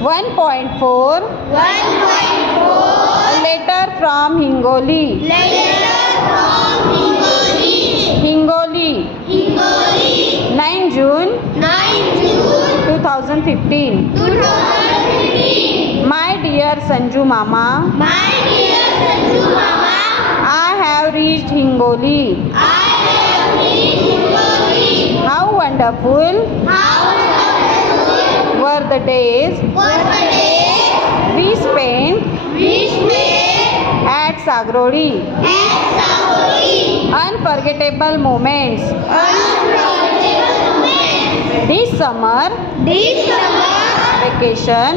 1.4 A letter from Hingoli. Hingoli. 9 June 2015. My dear Sanju Mama, I have reached Hingoli. How wonderful were the days we spent at Sagrodi. Unforgettable moments. This summer vacation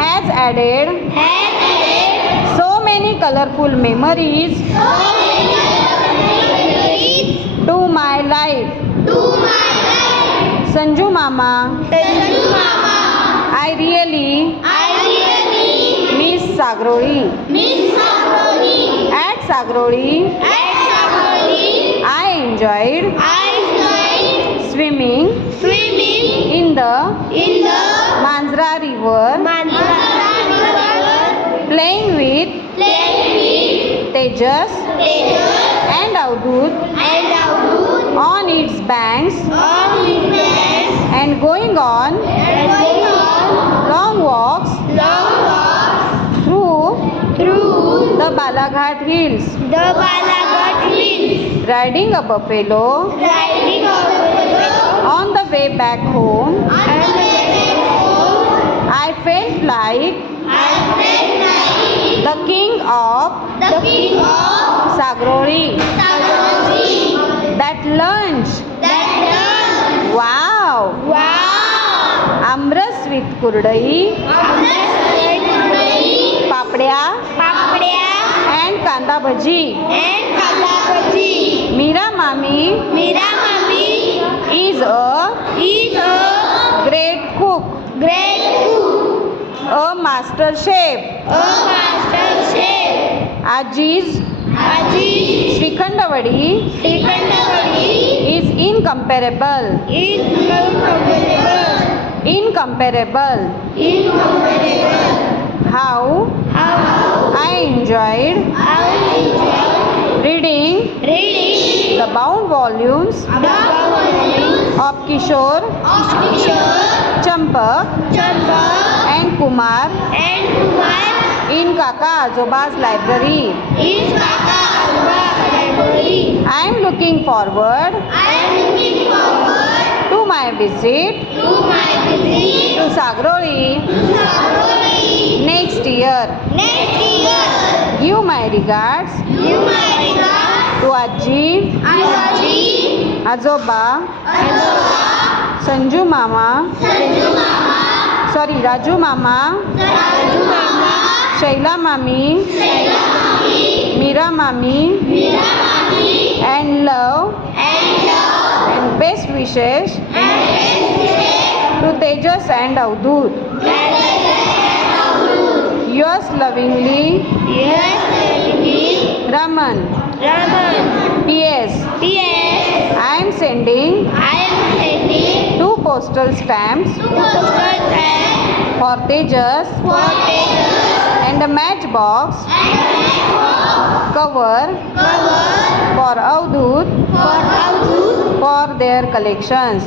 has added so many colorful memories to my life. Sanju Mama, I really miss Sagrodi. At Sagrodi, I enjoyed swimming in the Manjra River, playing with Tejas and Avdut on its banks, and going on long walks through the Balaghat Hills, riding a buffalo on the way back home. I felt like the king of Sagrodi. That lunch, wow! Amras with kurdai, papadya and kanda bhaji. Meera Mami is a great cook, a master chef. Aji's Shrikhandavadi is incomparable. How I enjoyed reading the bound volumes of Kishore, Champak and Kumar in Kaka Ajoba's library. I am looking forward to my visit to Sagrodi next year. Give my regards to Aji, Ajoba, Sanju Mama, Raju Mama, Shaila Mami, Meera Mami, and love and best wishes to Tejas and Avdut. Yours lovingly, Raman. P.S. I am sending 2 postal stamps for Tejas and a matchbox cover for Avdut for their collections.